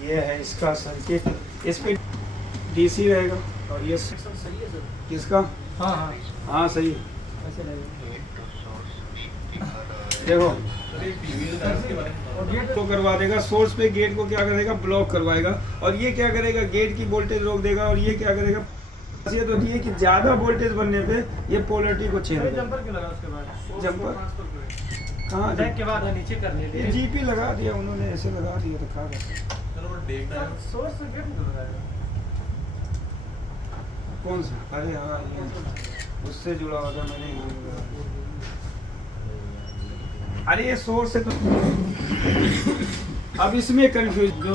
ये है इसका सर्किट, इस पे डीसी रहेगा और ये सही है सर। किसका, हाँ हाँ हाँ सही है। ऐसे लगेगा। देखो और गेट तो करवा देगा, सोर्स पे गेट को क्या करेगा, ब्लॉक करवाएगा। और ये क्या करेगा, गेट की वोल्टेज रोक देगा। और ये क्या करेगा, ये तो ये कि ज़्यादा वोल्टेज बनने पे ये पोलरिटी को चेंज करेगा। जंपर क्यों लगा उसके बाद? जंपर? ट्रांसफर कहाँ बैक के बाद नीचे करने ये लिए जीपी लगा दिया उन्होंने, ऐसे लगा दिया तो खा गया। सोर्स से गेट नहीं लगाएगा। कौन सा, अरे हाँ ये उससे जुड़ा होगा, मैंने यहाँ लगाया। अरे ये सोर्स है तो अब इसमें कंफ्यूज जो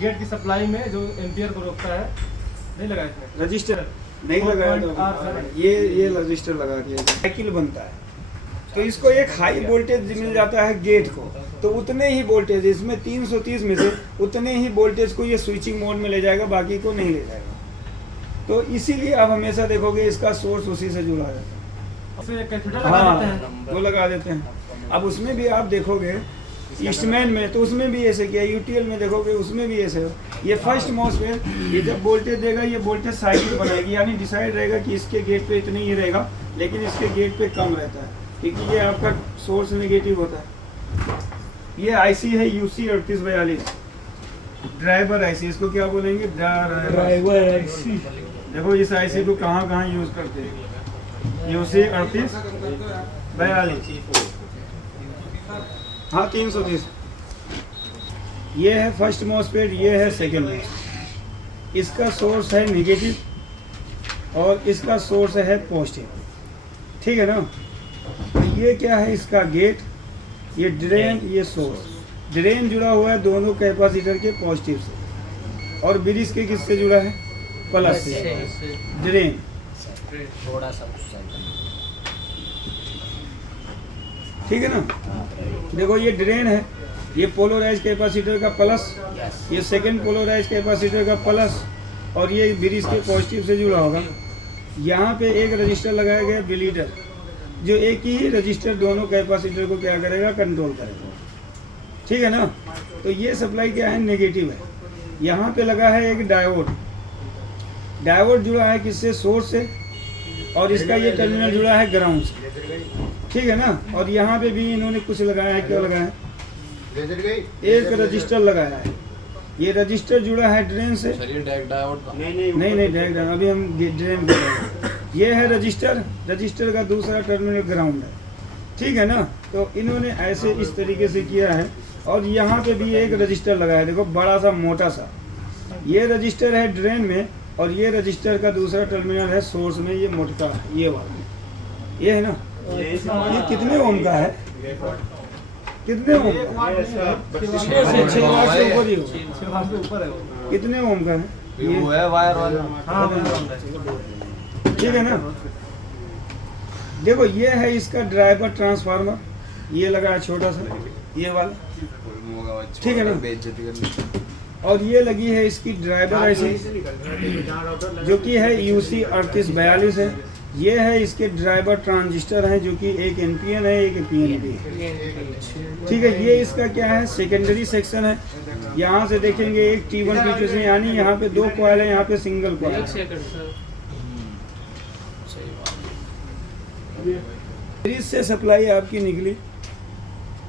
गेट की सप्लाई में जो एम्पियर को रोकता है, नहीं लगा इसमें रजिस्टर नहीं लगाया तो 0.8 ये रजिस्टर लगा दिया। साइकिल बनता है तो इसको एक हाई वोल्टेज मिल जाता है गेट को, तो उतने ही वोल्टेज इसमें 330 में से उतने ही वोल्टेज को ये स्विचिंग मोड में ले जाएगा, बाकी को नहीं ले जाएगा। तो इसीलिए आप हमेशा देखोगे इसका सोर्स उसी से जुड़ा रहता है। और फिर एक कैथेटर लगा हाँ देते हैं। वो लगा देते हैं। अब उसमें भी आप देखोगे ईस्टमैन में, तो उसमें भी ऐसे किया, यूटीएल में देखोगे उसमें भी ऐसे हो। ये फर्स्ट मॉसफेट ये जब वोल्टेज देगा, ये वोल्टेज साइकिल बनाएगी, यानी डिसाइड रहेगा कि इसके गेट पे इतनी ही रहेगा, लेकिन इसके गेट पे कम रहता है, क्योंकि ये आपका सोर्स नेगेटिव होता है। ये आईसी है UC 3842 ड्राइवर आईसी, इसको क्या बोलेंगे, ड्राइवर आईसी। देखो इस आईसी को कहाँ कहाँ यूज करते हैं, UC 3842, हाँ 330। ये है फर्स्ट मॉसफेट, ये है सेकेंड मॉसफेट। इसका सोर्स है नेगेटिव और इसका सोर्स है पॉजिटिव, ठीक है ना। तो ये क्या है, इसका गेट, ये ड्रेन, ये सोर्स। ड्रेन जुड़ा हुआ है दोनों कैपेसिटर के पॉजिटिव से, और ब्रिज के किससे जुड़ा है, प्लस से। ड्रेन थोड़ा सा ठीक है ना। देखो ये ड्रेन है, ये पोलराइज कैपेसिटर का प्लस, ये सेकंड पोलराइज कैपेसिटर का प्लस, और ये ब्रिज के पॉजिटिव से जुड़ा होगा। यहाँ पे एक रजिस्टर लगाया गया बिलीटर, जो एक ही रजिस्टर दोनों कैपेसिटर को क्या करेगा, कंट्रोल करेगा, ठीक है ना। तो ये सप्लाई क्या है, नेगेटिव है। यहाँ पे लगा है एक डायोड, डायोड जुड़ा है किससे, सोर्स से, और इसका ये टर्मिनल जुड़ा है ग्राउंड से, ठीक है ना। और यहाँ पे भी इन्होंने कुछ लगाया है, क्या लगाया है, एक रजिस्टर लगाया है। ये रजिस्टर जुड़ा है ड्रेन से, नहीं डायरेक्ट, अभी हम ड्रेन कर रहे हैं। ये है रजिस्टर, रजिस्टर का दूसरा टर्मिनल ग्राउंड है, ठीक है ना। तो इन्होंने ऐसे इस तरीके से किया है। और यहाँ पे भी एक रजिस्टर लगाया है, देखो बड़ा सा मोटा सा, ये रजिस्टर है ड्रेन में, और ये रजिस्टर का दूसरा टर्मिनल है सोर्स में, ये मोटका है, ये वाला, ये है ना। ये कितने ओम का है, कितने ओम का, 6 वाट से ऊपर ही होगा, 6 वाट से ऊपर है वो। कितने ओम का है, वो है वायर वाला। हाँ ठीक है ना। देखो ये है इसका ड्राइवर ट्रांसफार्मर, ये लगा है छोटा सा, ये वाला, ठीक है ना। और ये लगी है इसकी ड्राइवर आईसी, जो कि है UC 3842 है। ये है इसके ड्राइवर ट्रांजिस्टर हैं, जो कि एक NPN है, एक PNP है, ठीक है। ये इसका क्या है, सेकेंडरी सेक्शन है। यहाँ से देखेंगे एक T1 T2 से, यानी यहाँ पे 2 कॉइल है, यहाँ पे सिंगल कॉइल है। ब्रिज से सप्लाई आपकी निकली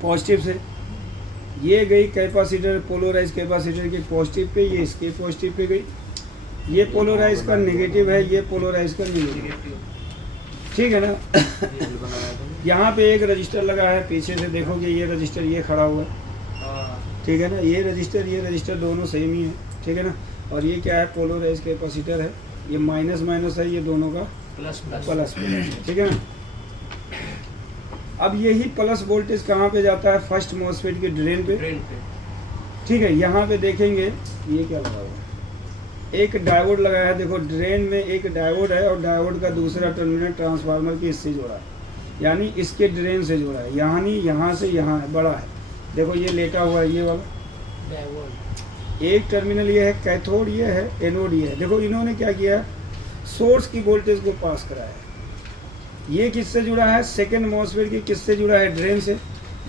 पॉजिटिव से, ये गई कैपेसिटर, पोलराइज कैपेसिटर के पॉजिटिव पे, ये इसके पॉजिटिव पे गई। ये पोलराइज का नेगेटिव है, ये पोलराइज का नेगेटिव, ठीक है ना। यहाँ पे एक रजिस्टर लगा है, पीछे से देखोगे ये रजिस्टर ये खड़ा हुआ है, ठीक है ना। ये रजिस्टर दोनों सेम ही है, ठीक है ना। और ये क्या है, पोलराइज कैपेसिटर है, ये माइनस माइनस है, ये दोनों का प्लस, ठीक है ना। अब यही प्लस वोल्टेज कहाँ पे जाता है, फर्स्ट मॉसफेट के ड्रेन पे, ठीक है। यहाँ पे देखेंगे ये क्या लगा हुआ है, एक डायोड लगाया है, देखो ड्रेन में एक डायोड है, और डायोड का दूसरा टर्मिनल ट्रांसफार्मर के इससे जोड़ा है, यानी इसके ड्रेन से जोड़ा है, यानी यहाँ से यहाँ है, बड़ा है। देखो ये लेटा हुआ है, ये वाला एक टर्मिनल ये है कैथोड, ये है एनोड, ये है। देखो इन्होंने क्या किया, सोर्स की वोल्टेज को पास कराया है। ये किससे जुड़ा है, सेकंड मॉसफेट के किससे जुड़ा है, ड्रेन से।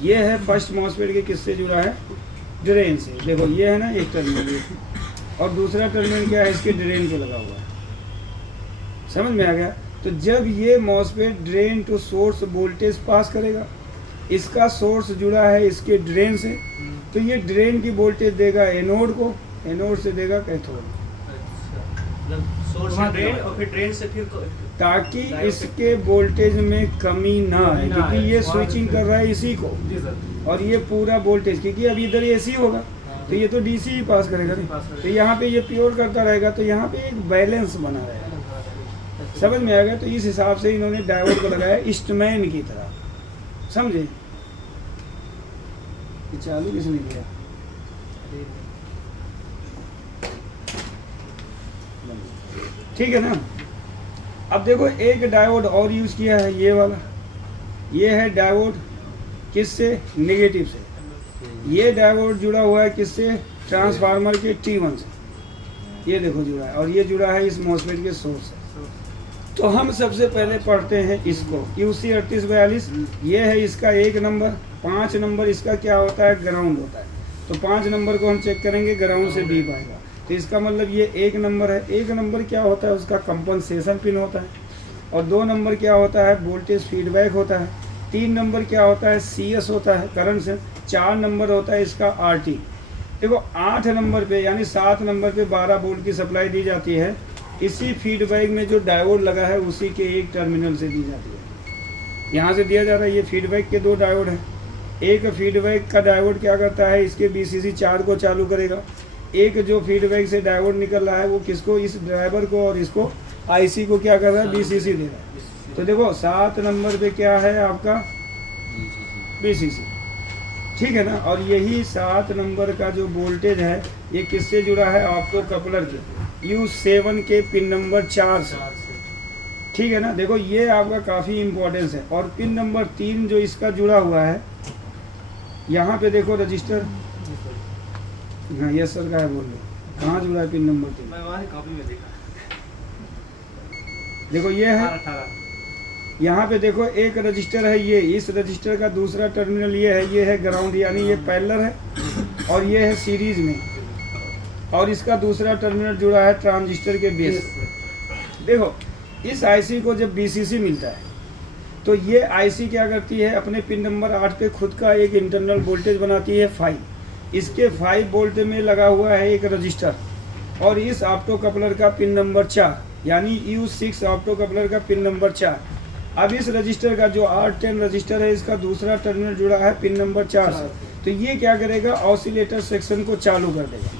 ये है फर्स्ट मॉसफेट के किससे जुड़ा है, ड्रेन से। देखो ये है ना एक टर्मिनल, और दूसरा टर्मिनल क्या है, इसके ड्रेन पे लगा हुआ है। समझ में आ गया? तो जब ये MOSFET drain to source voltage pass करेगा, इसका सोर्स जुड़ा है इसके ड्रेन से, तो ये ड्रेन की वोल्टेज देगा एनोड को, एनोड से देगा कैथोड, मतलब सोर्स से ड्रेन और फिर ड्रेन से फिर ताकि इसके वोल्टेज में कमी ना आए, कमी ना क्योंकि आए। ये स्विचिंग कर रहा है इसी को, जी सर। और ये पूरा वोल्टेज, क्योंकि अब इधर एसी होगा तो ये तो डीसी ही पास करेगा नहीं, पास करेगा। तो यहाँ पे ये प्योर करता रहेगा, तो यहाँ पे एक बैलेंस बना रहेगा। समझ में आ गया? तो इस हिसाब से इन्होंने डायोड को लगाया ईस्टमैन की तरह, समझे? ये चालू किसने किया? ठीक है ना? अब देखो एक डायोड और यूज किया है, ये वाला, ये है डायोड किससे, नेगेटिव से। ये डायोड जुड़ा हुआ है किससे, ट्रांसफार्मर के T1 से, ये देखो जुड़ा है, और ये जुड़ा है इस मॉसफेट के सोर्स से। तो हम सबसे पहले पढ़ते हैं इसको, QC 3842, ये है इसका 1 नंबर, 5 नंबर इसका क्या होता है, ग्राउंड होता है। तो 5 नंबर को हम चेक करेंगे, ग्राउंड से B पाएगा, तो इसका मतलब ये 1 नंबर है। 1 नंबर क्या होता है, उसका कंपनसेशन पिन होता है। और 2 नंबर क्या होता है, वोल्टेज फीडबैक होता है। 3 नंबर क्या होता है, CS होता है, करंट से। 4 नंबर होता है इसका RT। देखो 8 नंबर पे यानी 7 नंबर पे 12 वोल्ट की सप्लाई दी जाती है। इसी फीडबैक में जो डायोड लगा है उसी के एक टर्मिनल से दी जाती है, यहाँ से दिया जा रहा है। ये फीडबैक के 2 डायोड हैं। एक फीडबैक का डायोड क्या करता है, इसके BCC 4 को चालू करेगा। एक जो फीडबैक से डायोड निकल रहा है वो किसको, इस ड्राइवर को, और इसको IC को क्या कर रहा है, BCC दे रहा है। तो देखो 7 नंबर पे क्या है आपका, BCC, ठीक है ना? और यही 7 नंबर का जो वोल्टेज है ये किससे जुड़ा है, ऑप्टो कपलर के U7 के पिन नंबर 4 से, ठीक है ना? देखो ये आपका काफ़ी इम्पोर्टेंस है। और पिन नंबर 3 जो इसका जुड़ा हुआ है, यहाँ पे देखो रजिस्टर, हाँ यस सर का है, बोल लो कहाँ जुड़ा है पिन नंबर 3, मैं वहाँ कॉपी में देखा। देखो ये है, 18 यहाँ पे देखो एक रजिस्टर है, ये इस रजिस्टर का दूसरा टर्मिनल ये है ग्राउंड, यानी ये पैरेलल है, और ये है सीरीज में, और इसका दूसरा टर्मिनल जुड़ा है ट्रांजिस्टर के बेस। देखो इस IC को जब BCC मिलता है तो ये IC क्या करती है, अपने पिन नंबर 8 पे खुद का एक इंटरनल वोल्टेज बनाती है 5। इसके 5 वोल्ट में लगा हुआ है एक रजिस्टर, और इस ऑप्टो कपलर का पिन नंबर 4 यानी U6 ऑप्टो कपलर का पिन नंबर 4। अब इस रजिस्टर का जो R10 रजिस्टर है, इसका दूसरा टर्मिनल जुड़ा है पिन नंबर 4 से। तो ये क्या करेगा, ऑसिलेटर सेक्शन को चालू कर देगा।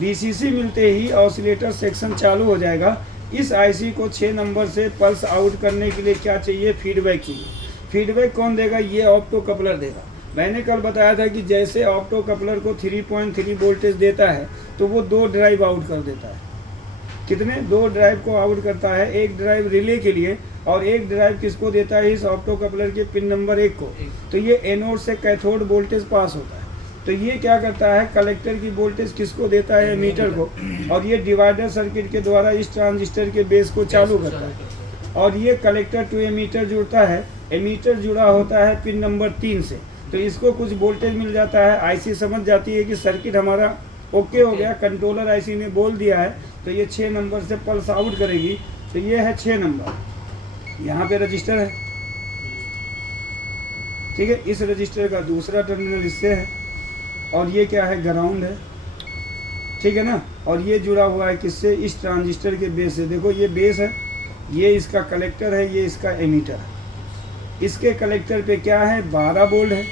BCC मिलते ही ऑसिलेटर सेक्शन चालू हो जाएगा। इस IC को 6 नंबर से पल्स आउट करने के लिए क्या चाहिए, फीडबैक चाहिए। फीडबैक कौन देगा, ये ऑप्टो कपलर देगा। मैंने कल बताया था कि जैसे ऑप्टो कपलर को 3.3 वोल्टेज देता है तो वो 2 ड्राइव आउट कर देता है। कितने, 2 ड्राइव को आउट करता है। एक ड्राइव रिले के लिए और एक ड्राइव किसको देता है, इस ऑप्टो कपलर के पिन नंबर 1 को। तो ये एनोड से कैथोड वोल्टेज पास होता है। तो ये क्या करता है, कलेक्टर की वोल्टेज किसको देता है, एमीटर को, और ये डिवाइडर सर्किट के द्वारा इस ट्रांजिस्टर के बेस को चालू करता है। और ये कलेक्टर टू एमीटर जुड़ता है, एमीटर जुड़ा होता है पिन नंबर 3 से। तो इसको कुछ वोल्टेज मिल जाता है, IC समझ जाती है कि सर्किट हमारा ओके हो गया, कंट्रोलर IC ने बोल दिया है, तो ये 6 नंबर से पल्स आउट करेगी। तो ये है 6 नंबर, यहाँ पे रजिस्टर है, ठीक है। इस रजिस्टर का दूसरा टर्मिनल इससे है, और ये क्या है, ग्राउंड है, ठीक है ना। और ये जुड़ा हुआ है किससे, इस ट्रांजिस्टर के बेस से। देखो ये बेस है, ये इसका कलेक्टर है, ये इसका एमीटर है। इसके कलेक्टर पे क्या है, 12 वोल्ट है।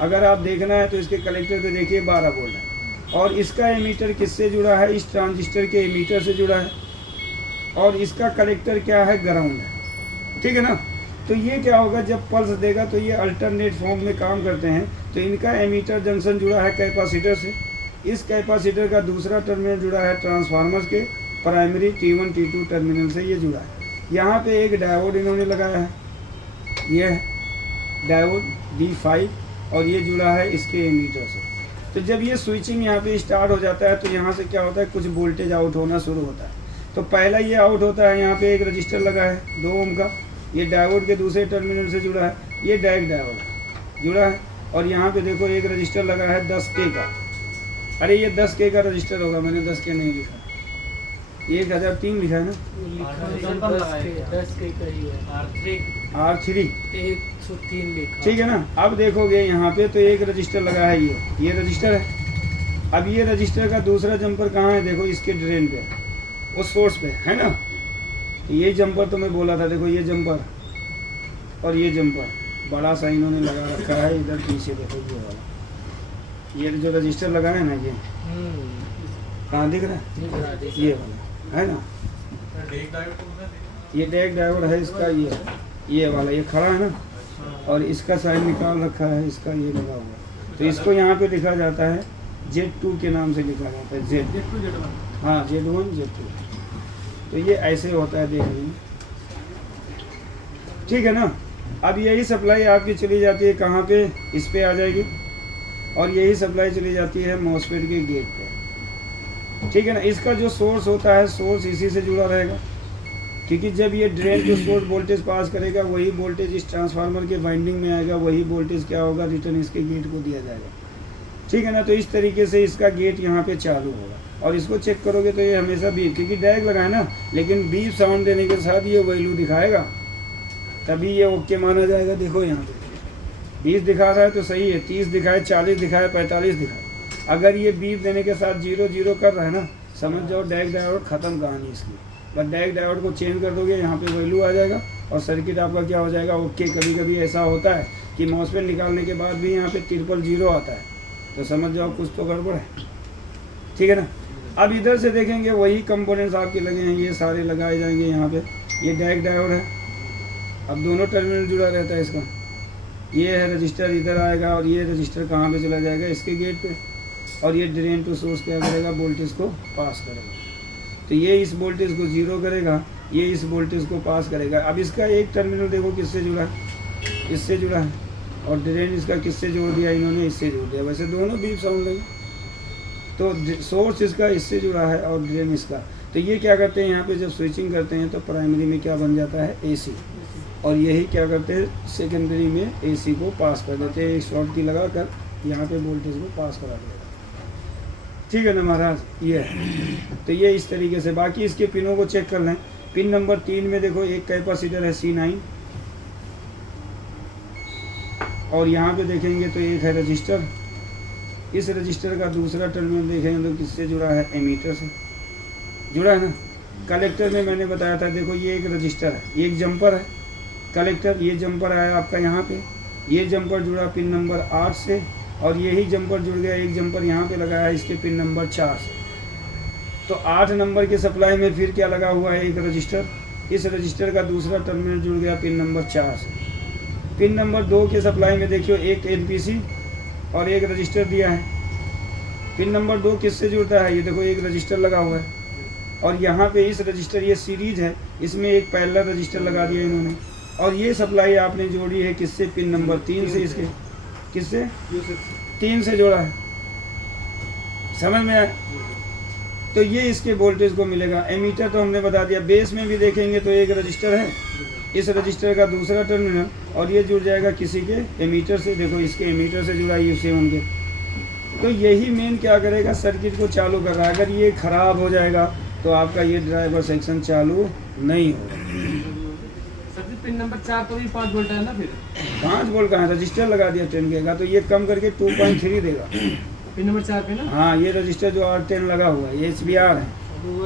अगर आप देखना है तो इसके कलेक्टर पे देखिए 12 वोल्ट है। और इसका एमीटर किससे जुड़ा है, इस ट्रांजिस्टर के एमीटर से जुड़ा है। और इसका कलेक्टर क्या है, ग्राउंड है, ठीक है ना। तो ये क्या होगा, जब पल्स देगा तो ये अल्टरनेट फॉर्म में काम करते हैं। तो इनका एमीटर जंक्शन जुड़ा है कैपेसिटर से। इस कैपेसिटर का दूसरा टर्मिनल जुड़ा है ट्रांसफार्मर के प्राइमरी T1 T2 टर्मिनल से, ये जुड़ा है। यहाँ पे एक डायोड इन्होंने लगाया है, ये है डायोड D5, और ये जुड़ा है इसके एमीटर से। तो जब ये स्विचिंग यहाँ पे स्टार्ट हो जाता है तो यहाँ से क्या होता है, कुछ वोल्टेज आउट होना शुरू होता है। तो पहला ये आउट होता है, यहाँ पे एक रजिस्टर लगा है 2 ओम का, ये डायोड के दूसरे टर्मिनल से जुड़ा है, ये डायरेक्ट डायोड जुड़ा है। और यहाँ पे देखो एक रजिस्टर लगा है 10K का, अरे ये 10K का रजिस्टर होगा, मैंने 10K नहीं लिखा, 1003 लिखा है ना, R3 R3 103 लिखा। ठीक है ना। अब देखोगे यहाँ पे तो एक रजिस्टर लगा है, ये रजिस्टर है। अब ये रजिस्टर का दूसरा जंपर कहाँ है, देखो इसके ड्रेन पे, उस सोर्स पे है ना। ये जंपर तो मैं बोला था, देखो ये जंपर और ये जंपर बड़ा सा इन्होंने लगा रखा है इधर पीछे, देखो ये वाला, ये जो रजिस्टर लगा है ना, ये कहाँ दिख रहा है, ये वाला है ना, ये डेक डायोड है इसका, ये वाला ये खड़ा है ना, और इसका साइड निकाल रखा है, इसका ये लगा हुआ। तो इसको यहाँ पे लिखा जाता है Z2 के नाम से लिखा जाता है, Z, हाँ Z1 Z2। तो ये ऐसे होता है देखने में, ठीक है ना। अब यही सप्लाई आपकी चली जाती है कहाँ पे, इस पे आ जाएगी, और यही सप्लाई चली जाती है मॉसफेट के गेट पे, ठीक है ना। इसका जो सोर्स होता है, सोर्स इसी से जुड़ा रहेगा, क्योंकि जब ये drain to source voltage pass करेगा, वही वोल्टेज इस ट्रांसफार्मर के वाइंडिंग में आएगा, वही वोल्टेज क्या होगा, रिटर्न इसके गेट को दिया जाएगा, ठीक है ना। तो इस तरीके से इसका गेट यहाँ पे चालू होगा, और इसको चेक करोगे तो ये हमेशा बीप, क्योंकि डैग लगा है ना, लेकिन बीप साउंड देने के साथ ये वैल्यू दिखाएगा, तभी ये ओके माना जाएगा। देखो यहाँ पे 20 दिखा रहा है तो सही है, 30 दिखाए, 40 दिखाए, 45 दिखाए, अगर ये बीप देने के साथ 0 कर रहा है ना, समझ जाओ डैग डायोड ख़त्म कहानी इसकी। बट डैग डायोड को चेंज कर दोगे, यहाँ पे वैल्यू आ जाएगा और सर्किट आपका क्या हो जाएगा, ओके। कभी कभी ऐसा होता है कि मॉसफेट निकालने के बाद भी यहाँ पे 000 आता है, तो समझ जाओ कुछ तो गड़बड़ है, ठीक है ना। अब इधर से देखेंगे वही कंपोनेंट्स आपके लगे हैं, ये सारे लगाए जाएंगे यहाँ पे। ये डैग डायोड है, अब दोनों टर्मिनल जुड़ा रहता है इसका, ये है रजिस्टर इधर आएगा, और ये रजिस्टर कहाँ पे चला जाएगा, इसके गेट पे, और ये ड्रेन टू सोर्स क्या करेगा, वोल्टेज को पास करेगा। तो ये इस वोल्टेज को 0 करेगा, ये इस वोल्टेज को पास करेगा। अब इसका एक टर्मिनल देखो किससे जुड़ा है, इससे जुड़ा है, और ड्रेन इसका किससे जोड़ दिया इन्होंने, इससे जोड़ दिया। वैसे दोनों बीप साउंड लगे, तो सोर्स इसका इससे जुड़ा है और ड्रेन इसका। तो ये क्या करते हैं, यहाँ पे जब स्विचिंग करते हैं तो प्राइमरी में क्या बन जाता है, AC, और यही क्या करते हैं सेकेंडरी में AC को पास कर देते हैं, एक शॉर्ट की लगा कर यहाँ पे वोल्टेज को पास करा देगा, ठीक है ना महाराज। ये है, तो ये इस तरीके से। बाकी इसके पिनों को चेक कर लें। पिन नंबर 3 में देखो एक कैपेसिटर है C9, और यहाँ पे देखेंगे तो एक है रजिस्टर। इस रजिस्टर का दूसरा टर्मिनल देखेंगे तो किससे जुड़ा है, एमीटर से जुड़ा है ना। कलेक्टर में मैंने बताया था, देखो ये एक रजिस्टर है, एक जंपर है, कलेक्टर, ये जंपर आया आपका यहाँ पे, ये जंपर जुड़ा पिन नंबर 8 से, और यही जंपर जुड़ गया, एक जंपर यहाँ पे लगाया है इसके पिन नंबर 4 से। तो 8 नंबर के सप्लाई में फिर क्या लगा हुआ है, एक रजिस्टर। इस रजिस्टर का दूसरा टर्मिनल जुड़ गया पिन नंबर 4 से। पिन नंबर 2 के सप्लाई में देखियो एक NPC और एक रजिस्टर दिया है। पिन नंबर 2 किससे जुड़ता है, ये देखो एक रजिस्टर लगा हुआ है, और यहाँ पे इस रजिस्टर, ये सीरीज है, इसमें एक पैरेलल रजिस्टर लगा दिया इन्होंने, और ये सप्लाई आपने जोड़ी है किससे, पिन नंबर 3 से, इसके किससे 3 से जोड़ा है, समझ में आया। तो ये इसके वोल्टेज को मिलेगा। एमीटर तो हमने बता दिया। बेस में भी देखेंगे तो एक रजिस्टर है, इस रजिस्टर का दूसरा टर्मिनल, और ये जुड़ जाएगा किसी के एमीटर से, देखो इसके एमीटर से जुड़ा U7 के। तो यही मेन क्या करेगा, सर्किट को चालू कर रहा है। अगर ये ख़राब हो जाएगा तो आपका ये ड्राइवर सेक्शन चालू नहीं होगा। सर जी पिन नंबर 4 तो भी 5 वोल्ट है ना, फिर 5 वोल्ट कहाँ, रजिस्टर लगा दिया 10K का, तो ये कम करके 2.3 देगा पिन नंबर 4 पे ना। हाँ, ये रजिस्टर जो R10 लगा हुआ है, ये HBR है,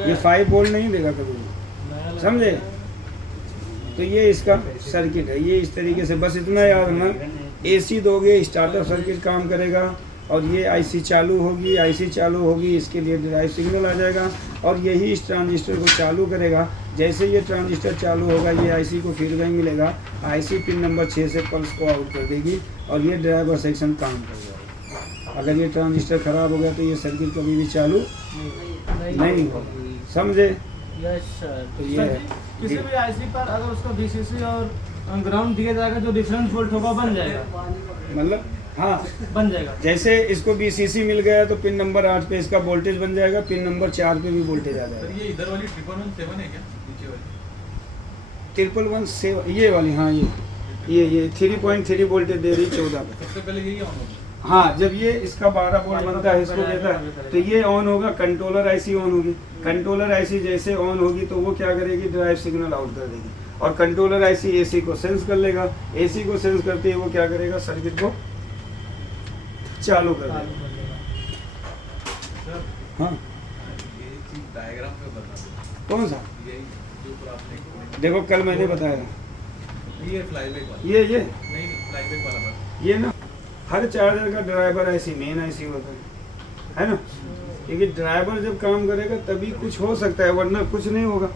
ये 5 वोल्ट नहीं देगा कभी भी, समझे। तो ये इसका सर्किट है, ये इस तरीके से। बस इतना याद रखना, AC दोगे स्टार्टर सर्किट काम करेगा, और ये IC चालू होगी, IC चालू होगी, इसके लिए ड्राइव सिग्नल आ जाएगा, और यही इस ट्रांजिस्टर को चालू करेगा। जैसे ये ट्रांजिस्टर चालू होगा, ये IC को फीडबैक मिलेगा, IC पिन नंबर 6 से पल्स को आउट कर देगी, और ये ड्राइवर सेक्शन काम कर जाएगा। अगर ये ट्रांजिस्टर ख़राब हो गया तो ये सर्किट कभी भी चालू नहीं होगा, समझे। Yes sir. तो ये सर है, जी, किसी भी IC पर अगर उसका VCC और ग्राउंड दिया जाएगा, जो डिफरेंस वोल्ट होगा बन जाएगा, मतलब हाँ, बन जाएगा। जैसे इसको BCC मिल गया तो पिन नंबर 8 पे इसका वोल्टेज बन जाएगा, पिन नंबर 4 पे भी वोल्टेज आ जाएगा। ये इधर वाली 117 है क्या, नीचे वाली 117 ये वाली, हाँ ये 3.3 वोल्टेज दे रही 14 पे। सबसे पहले यही ऑन होगा। हाँ, जब ये इसका 12 वोल्ट बनता है, इसको देता है, तो ये ऑन होगा, कंट्रोलर आईसी ऑन होगी। कंट्रोलर आईसी जैसे ऑन होगी तो वो क्या करेगी, ड्राइव सिग्नल आउट कर देगी, और कंट्रोलर आईसी एसी को सेंस कर लेगा। एसी को सेंस करते ही वो क्या करेगा, सर्किट को चालू कर देगा। हाँ, ये चीज डायग्राम पे बता दो। कौन सा? ये जो पूरा आपने देखो कल मैंने बताया ये फ्लाईबैक वाला ये नहीं फ्लाईबैक वाला बस। ये ना, हर चार्जर का ड्राइवर आईसी मेन आईसी होता है ना, क्योंकि ड्राइवर जब काम करेगा तभी कुछ हो सकता है, वरना कुछ नहीं होगा।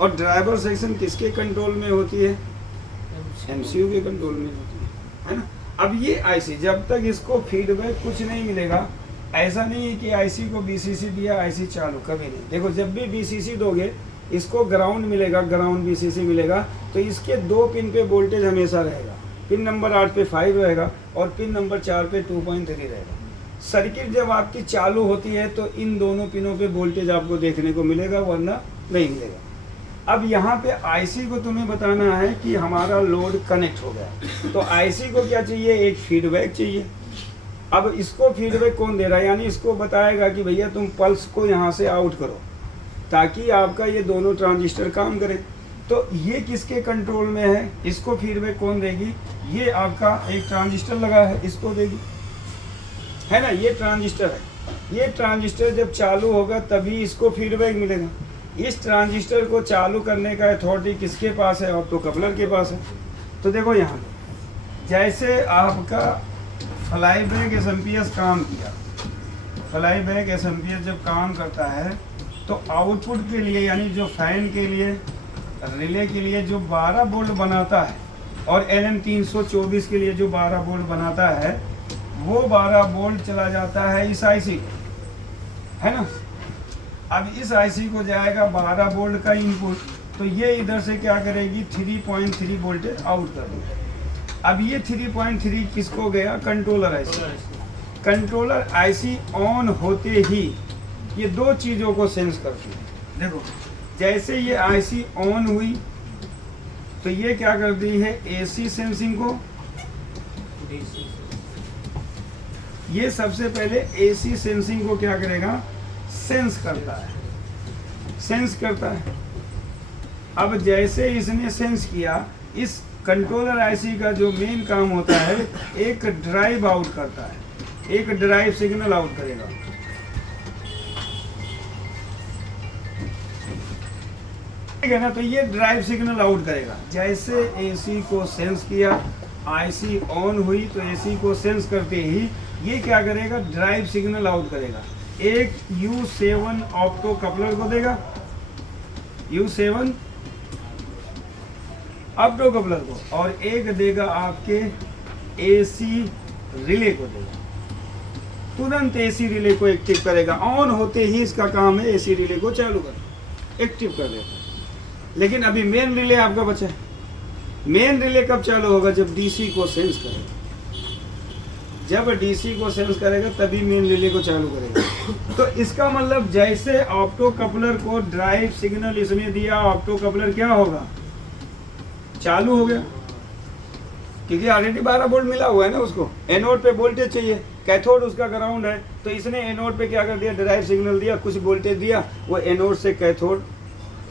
और ड्राइवर सेक्शन किसके कंट्रोल में होती है, एमसीयू के कंट्रोल में होती है ना। अब ये आईसी जब तक इसको फीडबैक कुछ नहीं मिलेगा, ऐसा नहीं है कि आईसी को बीसीसी दिया आईसी चालू, कभी नहीं। देखो जब भी बीसीसी दोगे, इसको ग्राउंड मिलेगा, ग्राउंड बीसीसी मिलेगा, तो इसके 2 पिन पे वोल्टेज हमेशा रहेगा। पिन नंबर 8 पे 5 रहेगा और पिन नंबर 4 पे 2.3 रहेगा। सर्किट जब आपकी चालू होती है तो इन दोनों पिनों पे वोल्टेज आपको देखने को मिलेगा, वरना नहीं मिलेगा। अब यहाँ पे आईसी को तुम्हें बताना है कि हमारा लोड कनेक्ट हो गया, तो आईसी को क्या चाहिए, एक फीडबैक चाहिए। अब इसको फीडबैक कौन दे रहा है, यानी इसको बताएगा कि भैया तुम पल्स को यहाँ से आउट करो, ताकि आपका ये दोनों ट्रांजिस्टर काम करें। तो ये किसके कंट्रोल में है, इसको फीडबैक कौन देगी, ये आपका एक ट्रांजिस्टर लगा है, इसको देगी, है ना। ये ट्रांजिस्टर है, ये ट्रांजिस्टर जब चालू होगा तभी इसको फीडबैक मिलेगा। इस ट्रांजिस्टर को चालू करने का अथॉरिटी किसके पास है, ऑप्टो कपलर के पास है। तो देखो यहाँ जैसे आपका फ्लाईबैक एसएमपीएस काम किया, फ्लाईबैक एसएमपीएस जब काम करता है तो आउटपुट के लिए, यानी जो फैन के लिए, रिले के लिए जो 12 वोल्ट बनाता है, और LM324 के लिए जो 12 वोल्ट बनाता है, वो 12 वोल्ट चला जाता है इस आईसी को, है ना। अब इस आईसी को जाएगा 12 वोल्ट का इनपुट, तो ये इधर से क्या करेगी, 3.3 वोल्टेज आउट कर देगी। अब ये 3.3 किसको गया, controller IC. Controller IC on होते ही ये 2 चीज़ों को सेंस करती है। देखो जैसे ये आईसी ऑन हुई तो ये क्या करती है, एसी सेंसिंग को, ये सबसे पहले एसी सेंसिंग को क्या करेगा, सेंस करता है, सेंस करता है। अब जैसे इसने सेंस किया, इस कंट्रोलर आईसी का जो मेन काम होता है, एक ड्राइव आउट करता है, एक ड्राइव सिग्नल आउट करेगा। ठीक है ना, तो ये ड्राइव सिग्नल आउट करेगा। जैसे एसी को सेंस किया, आईसी ऑन हुई, तो एसी को सेंस करते ही ये क्या करेगा, ड्राइव सिग्नल आउट करेगा। एक U7 ऑप्टो कपलर को देगा, U7 ऑप्टो कपलर को, और एक देगा आपके एसी रिले को देगा। तुरंत एसी रिले को एक्टिव करेगा, ऑन होते ही इसका काम है एसी रिले को चालू कर, एक्टिव कर देता है। लेकिन अभी मेन रिले आपका बचा है। मेन रिले कब चालू होगा, जब डीसी को सेंस करेगा। जब डीसी को सेंस करेगा तभी मेन रिले को चालू करेगा। तो इसका मतलब जैसे ऑप्टो कपलर को ड्राइव सिग्नल इसने दिया, ऑप्टो कपलर क्या होगा, चालू हो गया, क्योंकि ऑलरेडी 12 वोल्ट मिला हुआ है ना उसको। एनोड पे वोल्टेज चाहिए, कैथोड उसका ग्राउंड है, तो इसने एनोड पे क्या कर दिया, ड्राइव सिग्नल दिया, कुछ वोल्टेज दिया, वो एनोड से कैथोड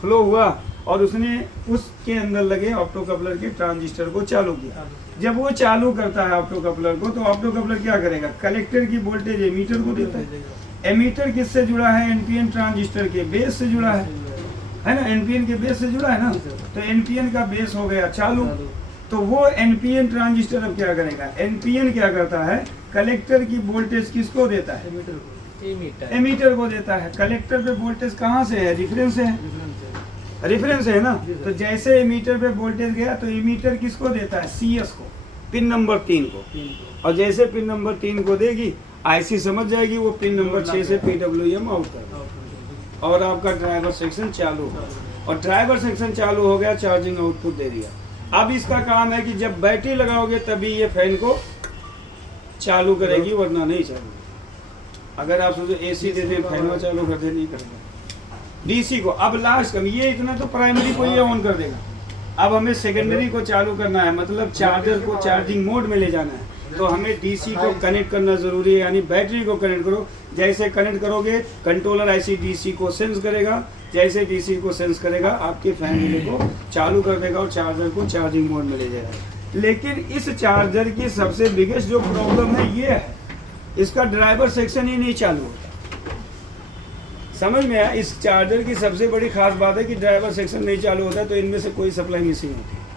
फ्लो हुआ, और उसने उसके अंदर लगे ऑप्टो कपलर के ट्रांजिस्टर को चालू किया। जब वो चालू करता है ऑप्टो कपलर को, तो ऑप्टो कपलर क्या करेगा, कलेक्टर की वोल्टेज एमीटर को देता है। एमीटर किससे जुड़ा है, एनपीएन ट्रांजिस्टर के बेस से जुड़ा है ना, एनपीएन के बेस से जुड़ा है ना, तो एनपीएन का बेस हो गया चालू। तो वो एनपीएन ट्रांजिस्टर अब क्या करेगा, एनपीएन क्या करता है, कलेक्टर की वोल्टेज किसको देता है, एमीटर को देता है। कलेक्टर पे वोल्टेज कहाँ से है, रिफरेंस है, रेफरेंस है ना। तो जैसे एमीटर पे वोल्टेज गया तो एमीटर किसको देता है, सीएस को, पिन नंबर 3 को, और जैसे पिन नंबर 3 को देगी आईसी समझ जाएगी, वो पिन नंबर 6 से पीडब्ल्यूएम आउट कर देगा, और आपका ड्राइवर सेक्शन चालू होगा। और ड्राइवर सेक्शन चालू हो गया, चार्जिंग आउटपुट दे दिया। अब इसका काम है कि जब बैटरी लगाओगे तभी ये फैन को चालू करेगी, वरना नहीं चालू। अगर आप सोचो एसी दे दें, फैन चालू कर दे, नहीं करेगा। डीसी को अब लास्ट कम, ये इतना तो प्राइमरी को ये ऑन कर देगा। अब हमें सेकेंडरी को चालू करना है, मतलब चार्जर को चार्जिंग मोड में ले जाना है। तो हमें डीसी को कनेक्ट करना ज़रूरी है, यानी बैटरी को कनेक्ट करो। जैसे कनेक्ट करोगे कंट्रोलर ऐसी डीसी को सेंस करेगा, जैसे डीसी को सेंस करेगा आपके फैन रिले को चालू कर देगा और चार्जर को चार्जिंग मोड में ले जाएगा। लेकिन इस चार्जर की सबसे बिगेस्ट जो प्रॉब्लम है ये है, इसका ड्राइवर सेक्शन ही नहीं चालू होता। समझ में आया? इस चार्जर की सबसे बड़ी खास बात है कि ड्राइवर सेक्शन नहीं चालू होता है, तो इनमें से कोई सप्लाई मिसिंग होती है।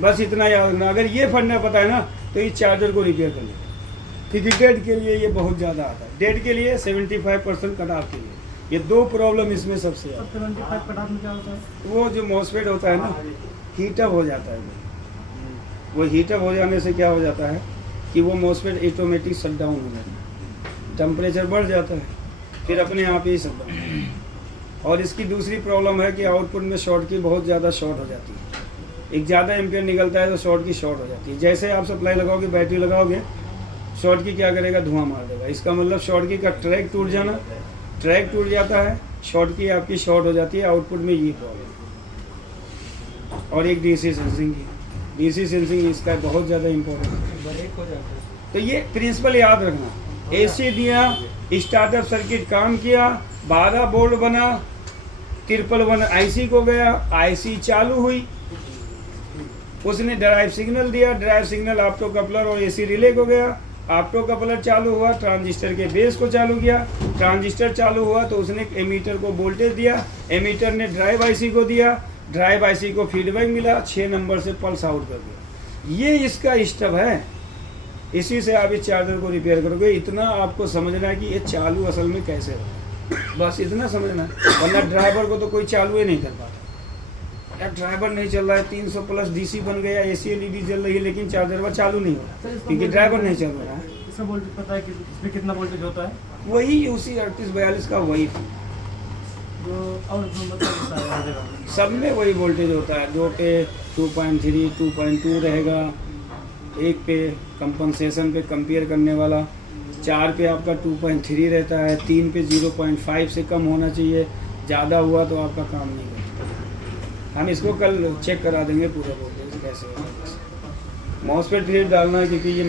बस इतना याद रखना। अगर ये फंडा पता है ना तो इस चार्जर को रिपेयर कर लेना, क्योंकि डेड के लिए ये बहुत ज़्यादा आता है। डेड के लिए 75% कट ऑफ के लिए, ये दो प्रॉब्लम इसमें सबसे ज़्यादा। 75 कट ऑफ में क्या होता है? वो जो मॉसफेट होता है ना, हीटअप हो जाता है। वो हीटअप हो जाने से क्या हो जाता है कि वो मॉसफेट ऑटोमेटिक शट डाउन हो जाता है, टेम्परेचर बढ़ जाता है, फिर अपने आप ही शट डाउन। और इसकी दूसरी प्रॉब्लम है कि आउटपुट में शॉर्ट की बहुत ज़्यादा शॉर्ट हो जाती है। एक ज़्यादा एम्पियर निकलता है तो शॉर्ट की शॉर्ट हो जाती है। जैसे आप सप्लाई लगाओगे, बैटरी लगाओगे, शॉर्ट की क्या करेगा, धुआं मार देगा। इसका मतलब शॉर्ट की का ट्रैक टूट जाना, ट्रैक टूट जाता है, शॉर्ट की आपकी शॉर्ट हो जाती है। आउटपुट में ये प्रॉब्लम। और एक डीसी सेंसिंग की, डीसी सेंसिंग इसका बहुत ज़्यादा इम्पोर्टेंट है। ब्रेक हो जाता है। तो ये प्रिंसिपल याद रखना। एसी दिया, स्टार्टअप सर्किट काम किया, 12 बोल्ट बना, 1 आईसी को गया, आईसी चालू हुई, उसने ड्राइव सिग्नल दिया, ड्राइव सिग्नल ऑप्टो कपलर और एसी रिले को गया, ऑप्टो कपलर चालू हुआ, ट्रांजिस्टर के बेस को चालू किया, ट्रांजिस्टर चालू हुआ तो उसने एमीटर को वोल्टेज दिया, एमीटर ने ड्राइव आईसी को दिया, ड्राइव आईसी को फीडबैक मिला, 6 नंबर से पल्स आउट कर दिया। ये इसका स्टेप है। इसी से आप इस चार्जर को रिपेयर करोगे। इतना आपको समझना है कि ये चालू असल में कैसे होगा, बस इतना समझना है। वरना ड्राइवर को तो कोई चालू ही नहीं कर पाता। यार ड्राइवर नहीं चल रहा है, 300 प्लस डीसी बन गया, एसी एलईडी जल रही है, लेकिन चार्जर वह चालू नहीं हो रहा क्योंकि ड्राइवर नहीं चल रहा है। इसका वोल्टेज पता है कि इसमें कितना वोल्टेज होता है? वही उसी 3842 का वही जो और मतलब सब में वही वोल्टेज होता है। 2 पे 2.3, 2.2 रहेगा, 1 पे कंपनसेशन पे कंपेयर करने वाला, 4 पे आपका 2.3 रहता है, 3 पे 0.5 से कम होना चाहिए, ज़्यादा हुआ तो आपका काम नहीं करता। हम इसको कल चेक करा देंगे पूरा वोल्टेज कैसे होगा। मॉसफेट फिर डालना है क्योंकि ये